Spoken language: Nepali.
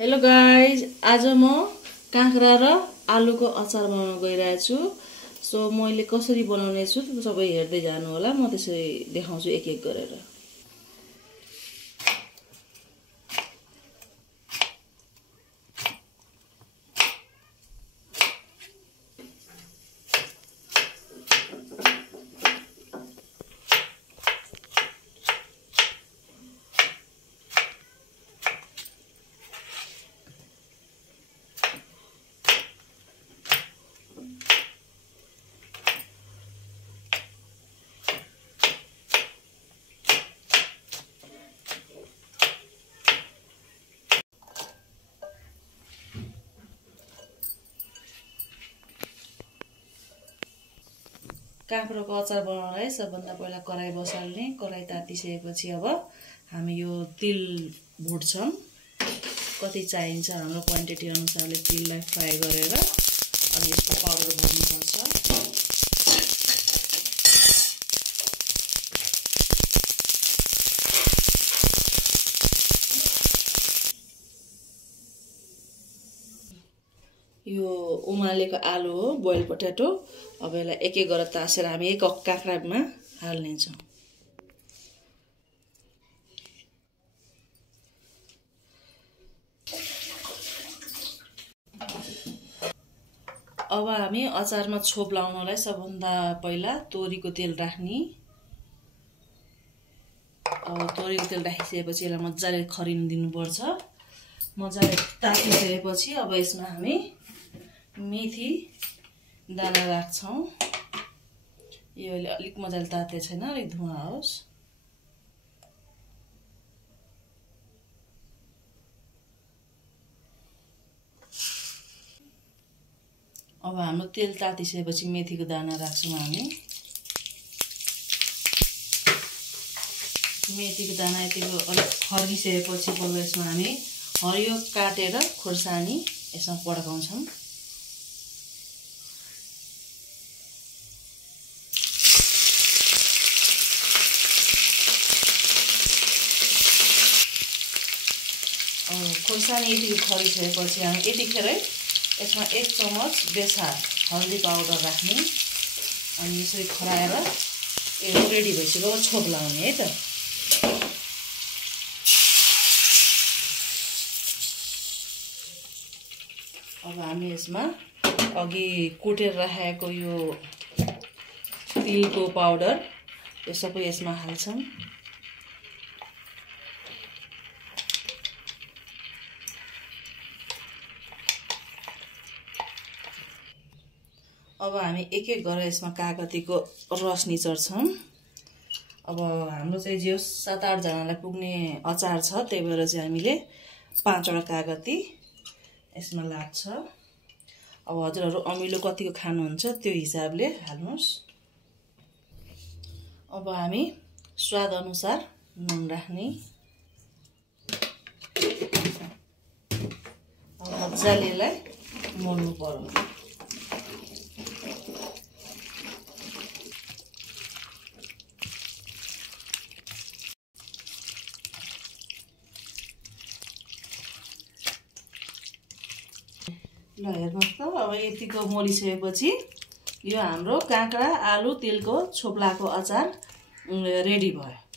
हेलो गाइज, आज म काँक्रा र आलुको अचार बनाउन गइरहेको छु। सो मैले कसरी बनाउने छु सबै हेर्दै जानु होला। म त्यसरी देखाउँछु एक एक गरेर। काँक्रोको अचार बनाउनलाई सबभन्दा पहिला कराई बसाल्ने। कराई तातिसकेपछि अब हामी यो तिल भुट्छौँ। कति चाहिन्छ हाम्रो क्वान्टिटी अनुसारले तिललाई फ्राई गरेर अनि यसको पाउडर भर्नुपर्छ। यो उमालेको आलु हो, बोइल पोटेटो। अब यसलाई एक एक गरेर तासेर हामी एक काँक्रामा हाल्नेछौँ। अब हामी अचारमा छोप लाउनलाई सबभन्दा पहिला तोरीको तेल राख्ने। अब तोरीको तेल राखिसकेपछि यसलाई मजाले खरिन दिनुपर्छ। मजाले तातिसकेपछि अब यसमा हामी मेथी दाना राख्छौँ। यो अलिक मजाले ताते छैन, अलिक धुवा होस्। अब हाम्रो तेल तातिसकेपछि मेथीको दाना राख्छौँ हामी। मेथीको दाना यतिको अलिक खरिसकेपछि अब यसमा हामी हरियो काटेर खोर्सानी यसमा पड्काउँछौँ। खोर्सानी यतिको खरिसकेपछि हामी यतिखेरै यसमा 1 चम्मच बेसार हल्दी पाउडर राख्ने। अनि यसरी खराएर यो रेडी भइसक्यो। अब छोप लाउने है त। अब हामी यसमा अघि कुटेर राखेको यो तिलको पाउडर यो सबै यसमा हाल्छौँ। अब हामी एक एक गरेर यसमा कागतीको रस निचोर्छौँ। अब हाम्रो चाहिँ जो 7-8 जनालाई पुग्ने अचार छ, त्यही भएर चाहिँ हामीले 5 वटा कागती यसमा लाग्छ। अब हजुरहरू अमिलो कतिको खानुहुन्छ त्यो हिसाबले हाल्नुहोस्। अब हामी स्वाद अनुसार नुन राख्ने। अब मजाले यसलाई मोल्नु पर्यो। ल हेर्नुहोस् त, अब यतिको मोलिसकेपछि यो हाम्रो काँक्रा आलु तिलको छोप्लाको अचार रेडी भयो।